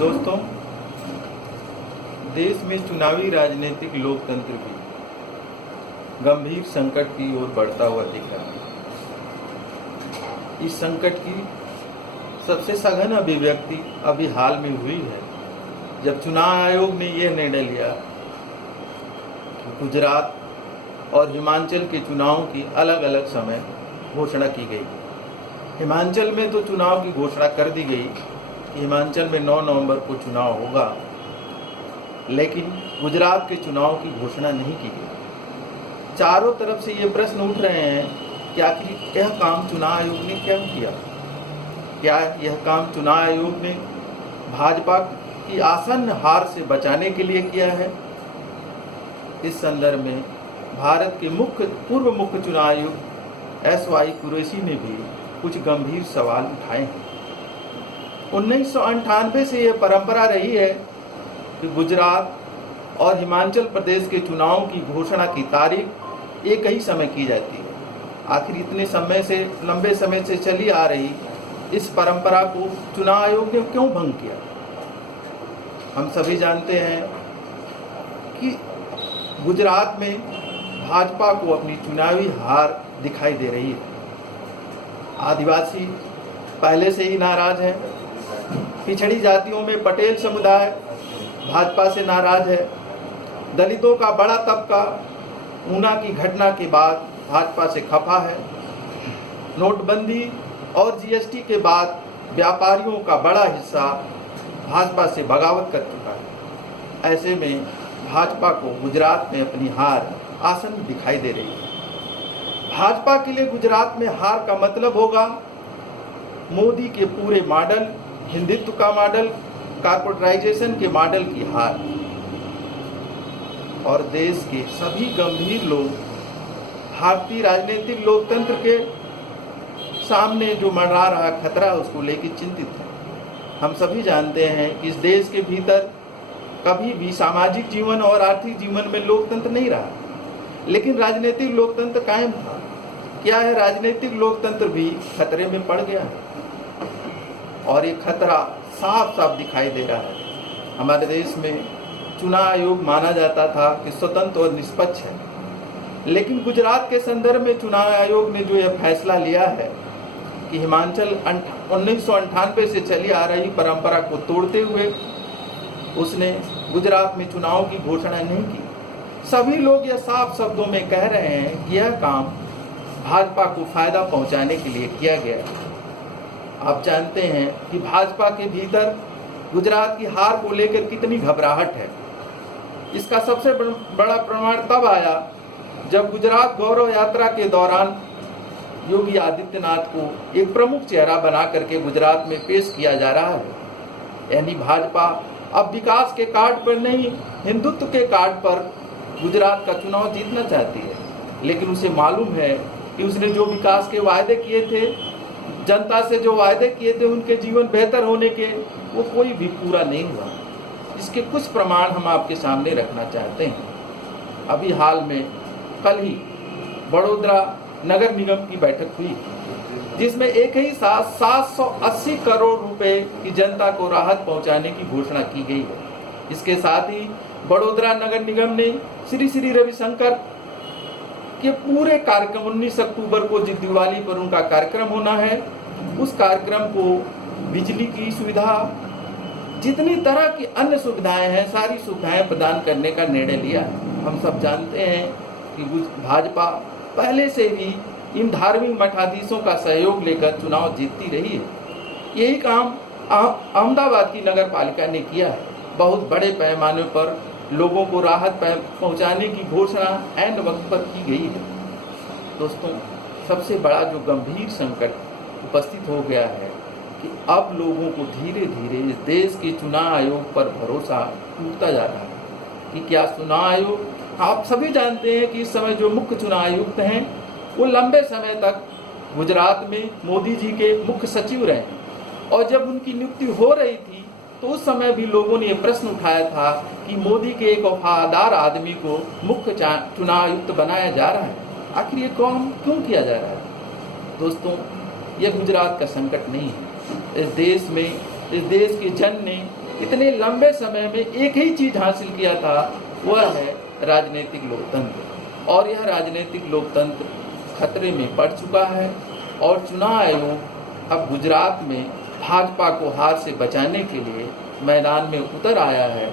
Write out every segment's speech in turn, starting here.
दोस्तों, देश में चुनावी राजनीतिक लोकतंत्र भी गंभीर संकट की ओर बढ़ता हुआ दिख रहा है। इस संकट की सबसे सघन अभिव्यक्ति अभी हाल में हुई है, जब चुनाव आयोग ने यह निर्णय लिया कि गुजरात और हिमाचल के चुनावों की अलग अलग समय घोषणा की गई। हिमाचल में तो चुनाव की घोषणा कर दी गई कि हिमाचल में 9 नवंबर को चुनाव होगा, लेकिन गुजरात के चुनाव की घोषणा नहीं की गई। चारों तरफ से ये प्रश्न उठ रहे हैं कि आखिर यह काम चुनाव आयोग ने क्यों किया? क्या यह काम चुनाव आयोग ने भाजपा की आसन्न हार से बचाने के लिए किया है? इस संदर्भ में भारत के पूर्व मुख्य चुनाव आयुक्त SY कुरैशी ने भी कुछ गंभीर सवाल उठाए हैं। 1998 से यह परंपरा रही है कि गुजरात और हिमाचल प्रदेश के चुनावों की घोषणा की तारीख एक ही समय की जाती है। आखिर इतने लंबे समय से चली आ रही इस परंपरा को चुनाव आयोग ने क्यों भंग किया? हम सभी जानते हैं कि गुजरात में भाजपा को अपनी चुनावी हार दिखाई दे रही है। आदिवासी पहले से ही नाराज हैं। पिछड़ी जातियों में पटेल समुदाय भाजपा से नाराज है। दलितों का बड़ा तबका ऊना की घटना के बाद भाजपा से खफा है। नोटबंदी और GST के बाद व्यापारियों का बड़ा हिस्सा भाजपा से बगावत कर चुका है। ऐसे में भाजपा को गुजरात में अपनी हार आसन दिखाई दे रही है। भाजपा के लिए गुजरात में हार का मतलब होगा मोदी के पूरे मॉडल, हिंदुत्व का मॉडल, कॉर्पोरेटाइजेशन के मॉडल की हार। और देश के सभी गंभीर लोग भारतीय राजनीतिक लोकतंत्र के सामने जो मंडरा रहा खतरा उसको लेकर चिंतित हैं। हम सभी जानते हैं कि इस देश के भीतर कभी भी सामाजिक जीवन और आर्थिक जीवन में लोकतंत्र नहीं रहा, लेकिन राजनीतिक लोकतंत्र कायम था। क्या है, राजनीतिक लोकतंत्र भी खतरे में पड़ गया है और ये खतरा साफ साफ दिखाई दे रहा है। हमारे देश में चुनाव आयोग माना जाता था कि स्वतंत्र और निष्पक्ष है, लेकिन गुजरात के संदर्भ में चुनाव आयोग ने जो यह फैसला लिया है कि हिमाचल 1998 से चली आ रही परंपरा को तोड़ते हुए उसने गुजरात में चुनाव की घोषणा नहीं की। सभी लोग यह साफ शब्दों में कह रहे हैं कि यह काम भाजपा को फायदा पहुंचाने के लिए किया गया है। आप जानते हैं कि भाजपा के भीतर गुजरात की हार को लेकर कितनी घबराहट है। इसका सबसे बड़ा प्रमाण तब आया जब गुजरात गौरव यात्रा के दौरान योगी आदित्यनाथ को एक प्रमुख चेहरा बना करके गुजरात में पेश किया जा रहा है। यानी भाजपा अब विकास के कार्ड पर नहीं, हिंदुत्व के कार्ड पर गुजरात का चुनाव जीतना चाहती है। लेकिन उसे मालूम है कि उसने जो विकास के वायदे किए थे, जनता से जो वायदे किए थे उनके जीवन बेहतर होने के, वो कोई भी पूरा नहीं हुआ। इसके कुछ प्रमाण हम आपके सामने रखना चाहते हैं। अभी हाल में कल ही बड़ोदरा नगर निगम की बैठक हुई, जिसमें एक ही साथ 780 करोड़ रुपए की जनता को राहत पहुंचाने की घोषणा की गई है। इसके साथ ही बड़ोदरा नगर निगम ने श्री श्री रविशंकर के पूरे कार्यक्रम 19 अक्टूबर को जिस दिवाली पर उनका कार्यक्रम होना है, उस कार्यक्रम को बिजली की सुविधा, जितनी तरह की अन्य सुविधाएं हैं, सारी सुविधाएं प्रदान करने का निर्णय लिया है। हम सब जानते हैं कि भाजपा पहले से भी इन धार्मिक मठाधीशों का सहयोग लेकर चुनाव जीतती रही है। यही काम अहमदाबाद की नगर पालिका ने किया है। बहुत बड़े पैमाने पर लोगों को राहत पहुंचाने की घोषणा ऐन वक्त पर की गई है। दोस्तों, सबसे बड़ा जो गंभीर संकट उपस्थित हो गया है कि अब लोगों को धीरे धीरे इस देश के चुनाव आयोग पर भरोसा टूटता जा रहा है कि क्या चुनाव आयोग, आप सभी जानते हैं कि इस समय जो मुख्य चुनाव आयुक्त हैं वो लंबे समय तक गुजरात में मोदी जी के मुख्य सचिव रहे, और जब उनकी नियुक्ति हो रही थी तो उस समय भी लोगों ने ये प्रश्न उठाया था कि मोदी के एक वफादार आदमी को मुख्य चुनाव आयुक्त बनाया जा रहा है। आखिर ये काम क्यों किया जा रहा है? दोस्तों, यह गुजरात का संकट नहीं है। इस देश के जन ने इतने लंबे समय में एक ही चीज हासिल किया था, वह है राजनीतिक लोकतंत्र। और यह राजनीतिक लोकतंत्र खतरे में पड़ चुका है और चुनाव आयोग अब गुजरात में भाजपा को हार से बचाने के लिए मैदान में उतर आया है।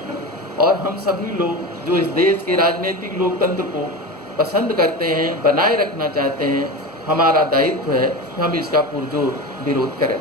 और हम सभी लोग जो इस देश के राजनीतिक लोकतंत्र को पसंद करते हैं, बनाए रखना चाहते हैं, हमारा दायित्व है कि हम इसका पुरजोर विरोध करें।